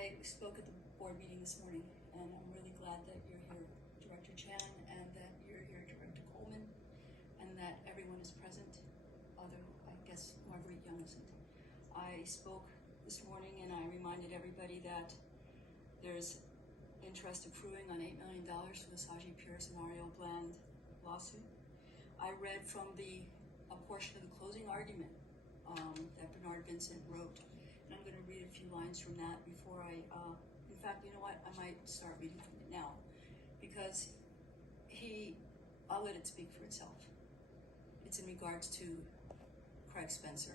I spoke at the board meeting this morning, and I'm really glad that you're here, Director Chan, and that you're here, Director Coleman, and that everyone is present, although I guess Marguerite Young isn't. I spoke this morning and I reminded everybody that there's interest accruing on $8 million for the Saji Pierce and Ariel Bland lawsuit. I read from a portion of the closing argument that Bernard Vincent wrote. And I'm going to read a few lines from that before in fact, you know what? I might start reading from it now, because I'll let it speak for itself. It's in regards to Craig Spencer.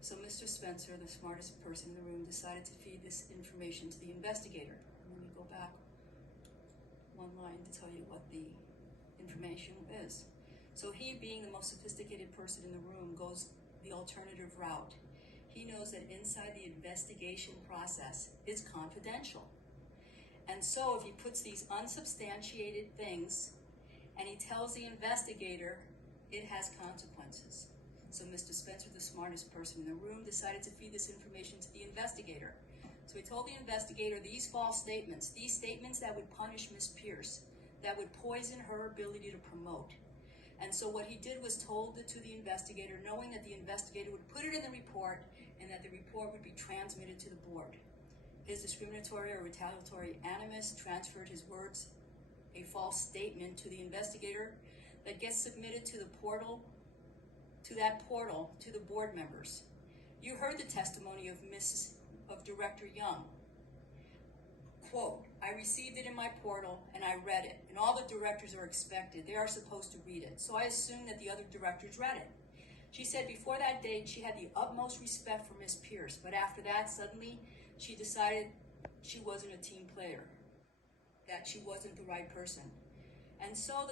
So Mr. Spencer, the smartest person in the room, decided to feed this information to the investigator. And let me go back one line to tell you what the information is. So he, being the most sophisticated person in the room, goes the alternative route. He knows that inside the investigation process is confidential. And so if he puts these unsubstantiated things and he tells the investigator, it has consequences. So Mr. Spencer, the smartest person in the room, decided to feed this information to the investigator. So he told the investigator these false statements, these statements that would punish Ms. Pierce, that would poison her ability to promote. And so what he did was told it to the investigator, knowing that the investigator would put it in the report and that the report would be transmitted to the board. His discriminatory or retaliatory animus transferred his words, a false statement, to the investigator that gets submitted to the portal, to the board members. You heard the testimony of Director Young. Quote, I received it in my portal and I read it, and all the directors are expected. They are supposed to read it. So I assume that the other directors read it. She said before that date, she had the utmost respect for Ms. Pierce, but after that, suddenly, she decided she wasn't a team player, that she wasn't the right person. And so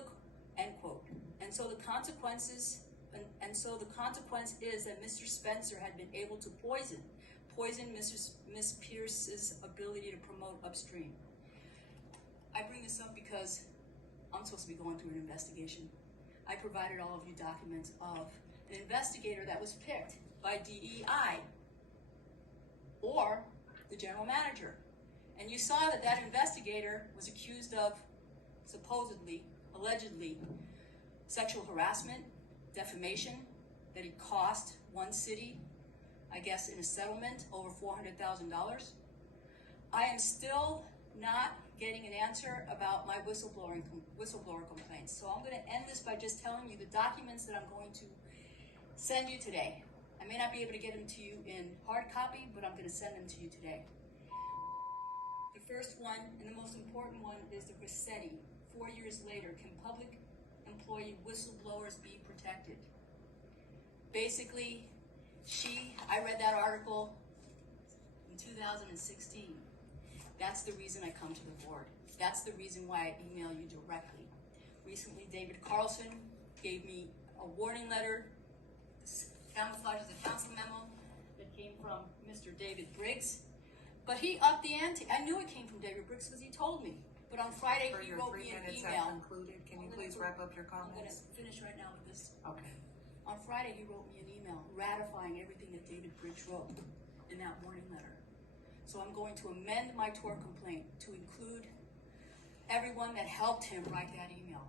end quote. And so the consequence is that Mr. Spencer had been able to poison Ms. Pierce's ability to promote upstream. I bring this up because I'm supposed to be going through an investigation. I provided all of you documents of an investigator that was picked by DEI or the general manager. And you saw that that investigator was accused of supposedly, allegedly, sexual harassment, defamation, that he cost one city, I guess in a settlement, over $400,000. I am still not getting an answer about my whistleblower complaints. So I'm going to end this by just telling you the documents that I'm going to send you today. I may not be able to get them to you in hard copy, but I'm going to send them to you today. The first one, and the most important one, is the Rossetti. 4 years later, can public employee whistleblowers be protected? Basically, I read that article in 2016. That's the reason I come to the board. That's the reason why I email you directly. Recently, David Carlson gave me a warning letter, camouflaged as a council memo that came from Mr. David Briggs. But he upped the ante. I knew it came from David Briggs because he told me. But on Friday, he wrote me an email. Concluded. Can you please wrap up your comments? I'm going to finish right now with this. Okay. On Friday, he wrote me an email ratifying everything that David Briggs wrote in that warning letter. So I'm going to amend my tort complaint to include everyone that helped him write that email.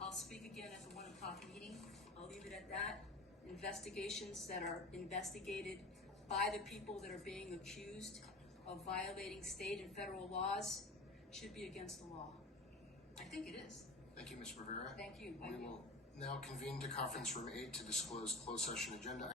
I'll speak again at the 1 o'clock meeting. I'll leave it at that. Investigations that are investigated by the people that are being accused of violating state and federal laws should be against the law. I think it is. Thank you, Ms. Rivera. Thank you. We will now convene to conference room 8 to disclose closed session agenda.